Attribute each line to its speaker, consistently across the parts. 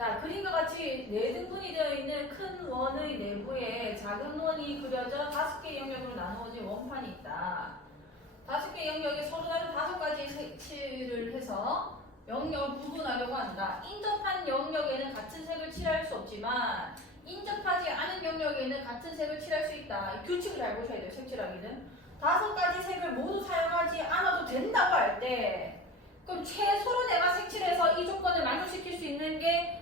Speaker 1: 자, 그림과 같이 네 등분이 되어 있는 큰 원의 내부에 작은 원이 그려져 다섯 개 영역으로 나누어진 원판이 있다. 다섯 개 영역에 서로 다른 다섯 가지 색칠을 해서 영역을 구분하려고 한다. 인접한 영역에는 같은 색을 칠할 수 없지만 인접하지 않은 영역에는 같은 색을 칠할 수 있다. 이 규칙을 잘 보셔야 돼요. 색칠하기는. 다섯 가지 색을 모두 사용하지 않아도 된다고 할 때 그럼 최소로 내가 색칠해서 이 조건을 만족시킬 수 있는 게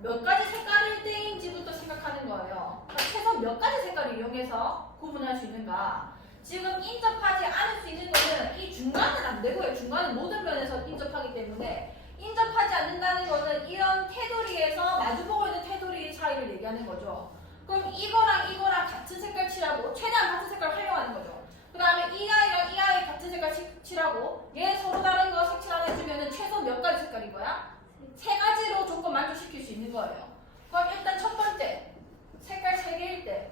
Speaker 1: 몇 가지 색깔일 때인지부터 생각하는 거예요. 그러니까 최소 몇 가지 색깔을 이용해서 구분할 수 있는가. 지금 인접하지 않을 수 있는 거는 이 중간은 안 되고요. 중간은 모든 면에서 인접하기 때문에 인접하지 않는다는 거는 이런 테두리에서 마주보고 있는 테두리의 차이를 얘기하는 거죠. 그럼 이거랑 이거랑 같은 색깔 칠하고 최대한 같은 색깔 활용하는 거죠. 그 다음에 이 아이랑 이 아이 같은 색깔 칠- 칠하고 얘 서로 다른 거 색칠 하나 해주면은 최소 몇 가지 색깔인 거야? 세 가지로 조건 만족시킬 수 있는 거예요. 그럼 일단 첫 번째 색깔 세 개일 때.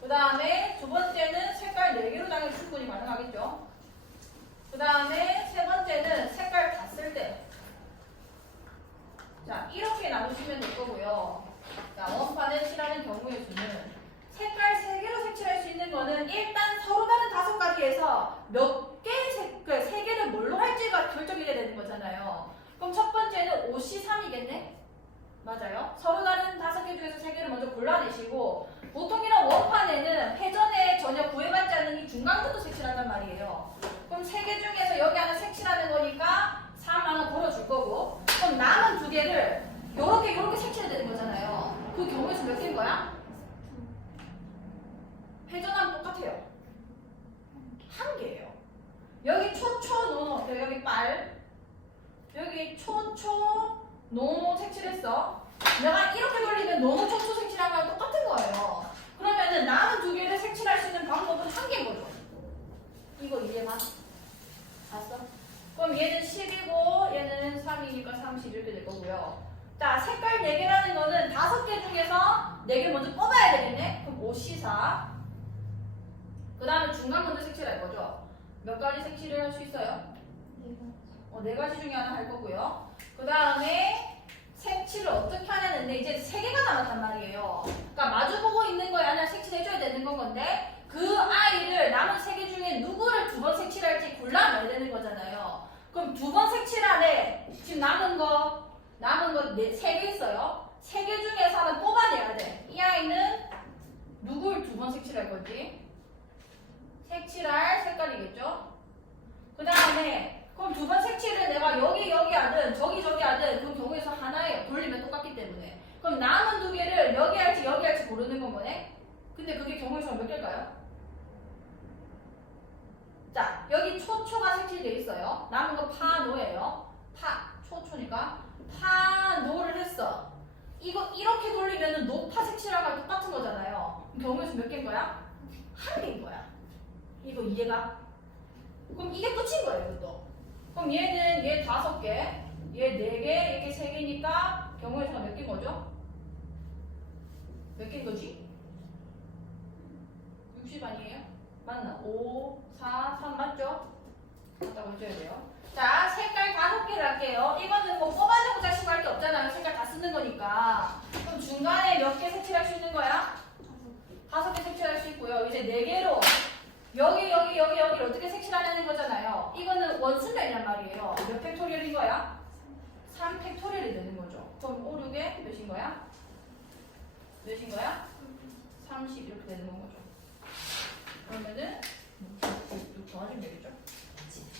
Speaker 1: 그 다음에 두 번째는 색깔 네 개로 당연히 충분히 가능하겠죠. 그 다음에 세 번째는 색깔 다 쓸 때. 자, 이렇게 나누시면 될 거고요. 자, 원판을 칠하는 경우의 수는 색깔 세 개로 색칠할 수 있는 거는 일단 서로 다른 다섯 가지에서 몇 개의 색, 그세 개를 결정이 되는 거잖아요. 그럼 첫 번째는 5C3이겠네? 맞아요. 서로 다른 다섯 개 중에서 세 개를 먼저 골라내시고 보통 이런 원판에는 회전에 전혀 구애받지 않는 이 중간부터 색칠한단 말이에요. 그럼 세 개 중에서 여기 하나 색칠하는 거니까 3 하나 걸어줄 거고 그럼 남은 두 개를 요렇게 요렇게 색칠해야 되는 거잖아요. 그 경우에 수몇 개인 거야? 회전하면 똑같아요. 한 개예요. 여기 초초 노노 여기 빨 여기 초초 노노 색칠했어. 내가 이렇게 돌리면 노노 초초 색칠한 거랑 똑같은 거예요. 그러면은 남은 두 개를 색칠할 수 있는 방법은 한 개인 거죠. 이거 이해가? 봤어? 그럼 얘는 10이고 얘는 3이니까 30 이렇게 될 거고요. 자, 색깔 4개라는 거는 5개 중에서 4개 먼저 뽑아야 되겠네? 그럼 5C4. 그 다음에 중간 먼저 색칠할 거죠. 몇 가지 색칠을 할 수 있어요? 어, 네 가지 중에 하나 할 거고요. 그 다음에 색칠을 어떻게 하냐는데 이제 세 개가 남았단 말이에요. 그러니까 마주보고 있는 거에 하나 색칠해줘야 되는 건 건데 그 아이를 남은 세 개 중에 누구를 두 번 색칠할지 골라내야 되는 거잖아요. 그럼 두 번 색칠하래. 지금 남은 거 남은 거세 개 있어요. 세 개 중에서 하나 뽑아내야 돼. 이 아이는 누굴 두번 색칠할 거지? 색칠할 색깔이겠죠? 그 다음에 그럼 두 번 색칠을 내가 여기 여기 하든 저기 저기 하든 그 경우에서 하나에 돌리면 똑같기 때문에 그럼 남은 두 개를 여기 할지 여기 할지 고르는 건 거네? 근데 그게 경우에서 몇 개일까요? 자 여기 초초가 색칠돼 있어요 남은 거 파노예요 파 초초니까 파노를 했어 이거 이렇게 돌리면은 노파 색칠하고 똑같은 거잖아요 그럼 경우에서 몇 개인 거야? 한 개인 거야 이거 이해가? 그럼 이게 끝인 거예요, 이것도. 그럼 얘는 얘 다섯 개, 얘 네 개, 이게 세 개니까 경우의 수가 몇 개인 거죠? 몇 개인 거지? 60 아니에요? 맞나? 5, 4, 3 맞죠? 맞다고 해줘야 돼요. 자, 색깔 다섯 개를 할게요. 이거는 뭐 뽑아내고 다시 할게 없잖아요. 색깔 다 쓰는 거니까. 그럼 중간에 몇 개 색칠할 수 있는 거야? 다섯 개 색칠할 수 있고요. 이제 네 개로 여기 여기 여기 여기를 어떻게 색칠하냐는 거잖아요. 이거는 원순량이란 말이에요. 몇 팩토리얼인 거야? 3 팩토리얼이 되는 거죠. 그럼 5, 6에 몇인 거야? 몇인 거야? 30 이렇게 되는 거죠.